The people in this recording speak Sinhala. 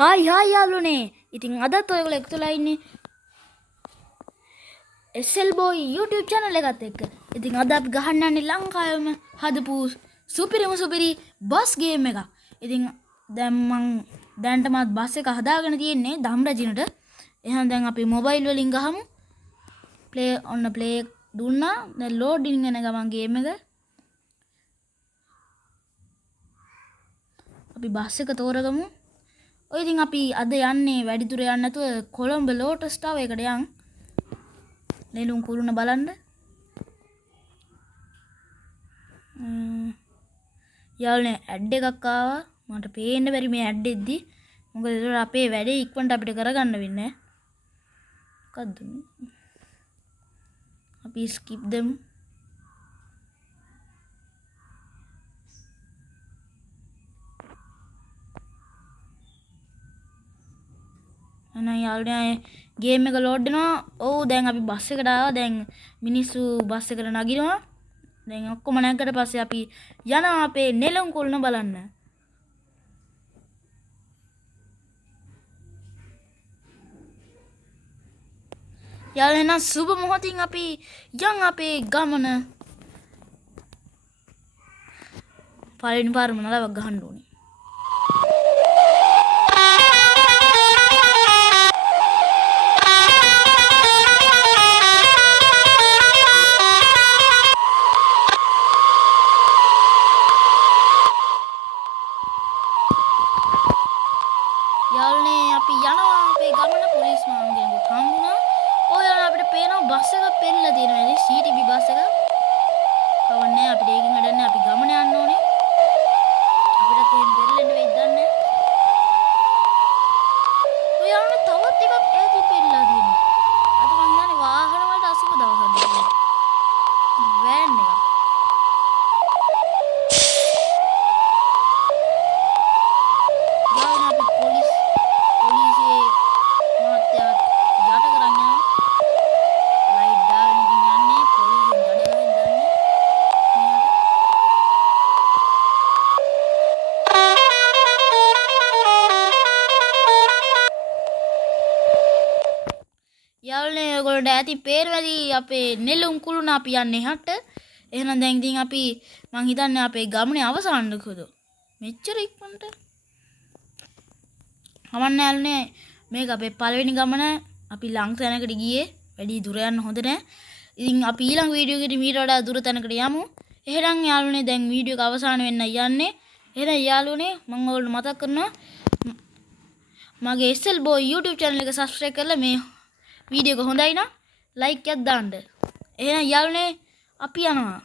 හායි යාළුවනේ. ඉතින් අදත් ඔයගොල්ලෝ එකතුලා ඉන්නේ SL Boy YouTube channel එකත් එක්ක. ඉතින් අද අපි ගහන්න යන්නේ ලංකාවේම හදපු සුපිරි බස් ගේම් එකක්. ඉතින් දැන්ටමත් බස් එක හදාගෙන තියෙන්නේ ධම්රජිනට. එහෙනම් දැන් අපි මොබයිල් වලින් ගහමු. play දුන්නා. දැන් loading වෙන ගමන් ගේම් එක. අපි බස් එක තෝරගමු. ඔය ඉතින් අපි අද යන්නේ වැඩි දුර යන්නේ නැතුව කොළඹ ලෝටස් ටවර් එකට යන්. නෙළුම් කුරුණ බලන්න. යාළුවනේ ඇඩ් එකක් ආවා. මට පේන්න බැරි මේ ඇඩ් එද්දි. මොකද ඒක අපේ වැඩේ ඉක්මනට අපිට කරගන්න වෙන්නේ. මොකද්ද මේ? අපි ස්කිප් දෙමු. අනේ යාළුවනේ ගේම් එක ලෝඩ් වෙනවා. ඔව් දැන් අපි බස් එකට ආවා. දැන් මිනිස්සු බස් එකට නගිනවා. දැන් ඔක්කොම නැගකට පස්සේ අපි යනවා අපේ නෙළුම් කුරුණ බලන්න. යාළුවනේ සුබ මොහොතින් අපි යන් අපේ ගමන. පළවෙනි පාරම නලවක් ගහන්න ඕනේ. යාළුවනේ අපි යනවා අපේ ගමන පොලිස් මාමගෙනුත් හම්බුණා. ඔය යන අපිට පේනවා බස් එකක් පෙරලා තියෙනවා නේ CTB බස් එක. කවන්නේ අපිට ඒකින් වැඩන්නේ අපි ගමන යන්න ඕනේ. අපිට තේන් පෙරලෙන්න වෙයිද දන්නේ. ඔය යන තවත් එකක් ඈතින් පෙරලා තියෙනවා. අද මං හිතන්නේ වාහන වලට අසුබ දවසක් කියලා. වෑන් එක. යාළුවනේ ඔයගොල්ලන්ට ඇති පේරවැලි අපේ නෙළුම් කුරුණ අපි යන්නේ එහාට. එහෙනම් දැන් ඉතින් අපි මං හිතන්නේ අපේ ගමනේ අවසානකද. මෙච්චර ඉක්මනට. කමන්නේ යාළුවනේ මේක අපේ පළවෙනි ගමන. අපි ලං තැනකට ගියේ. වැඩි දුර යන්න හොඳ නැහැ. ඉතින් අපි ඊළඟ වීඩියෝ එකේදී මීට වඩා දුර තැනකට යමු. එහෙනම් යාළුවනේ දැන් වීඩියෝ එක අවසන් වෙන්න යන්නේ. එහෙනම් යාළුවනේ මම ඔයාලට මතක් කරනවා මගේ SL Boy YouTube channel එක subscribe කරලා මේ වීඩියෝ එක හොඳයි නම් ලයික් එකක් දාන්න. එහෙනම් යාළුවනේ අපි යනවා.